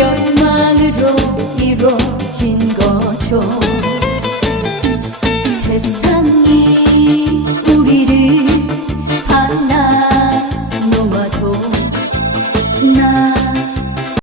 you're my hero.